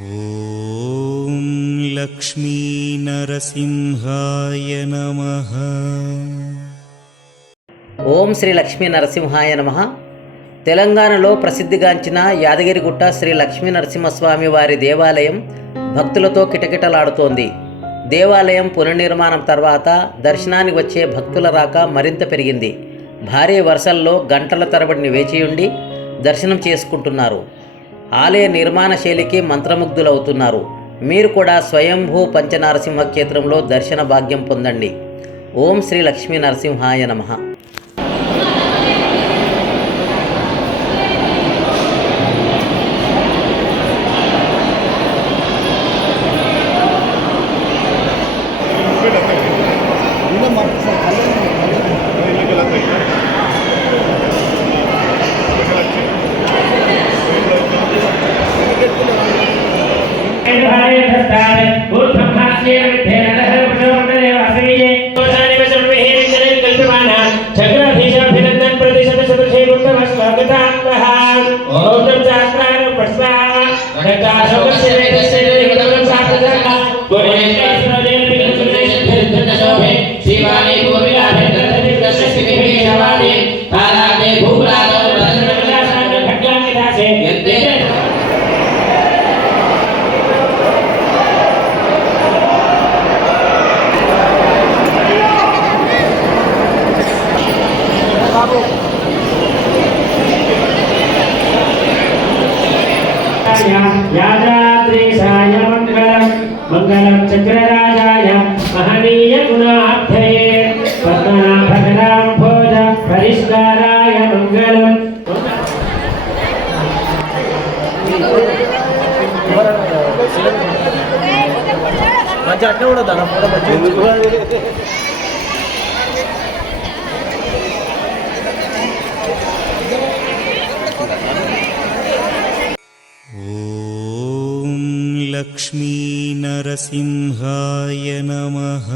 ఓం లక్ష్మీ నరసింహాయ నమః. ఓం శ్రీ లక్ష్మీ నరసింహాయ నమః. తెలంగాణలో ప్రసిద్ధిగాంచిన యాదగిరిగుట్ట శ్రీ లక్ష్మీ నరసింహస్వామి వారి దేవాలయం భక్తులతో కిటకిటలాడుతోంది. దేవాలయం పునర్నిర్మాణం తర్వాత దర్శనానికి వచ్చే భక్తుల రాక మరింత పెరిగింది. భారీ వరుసల్లో గంటల తరబడి వేచియుండి దర్శనం చేసుకుంటున్నారు. ఆలయ నిర్మాణ శైలికి మంత్రముగ్ధులవుతున్నారు. మీరు కూడా స్వయంభూ పంచనారసింహ క్షేత్రంలో దర్శన భాగ్యం పొందండి. ఓం శ్రీ లక్ష్మీ నరసింహాయ నమః. यादाद्रीशाय मंगलम मंगलम चक्रराजाय महनीय गुणाब्धये पद्मनाभगणां भोज परिष्काराय मंगलम. ఓం లక్ష్మీ నరసింహాయ నమః.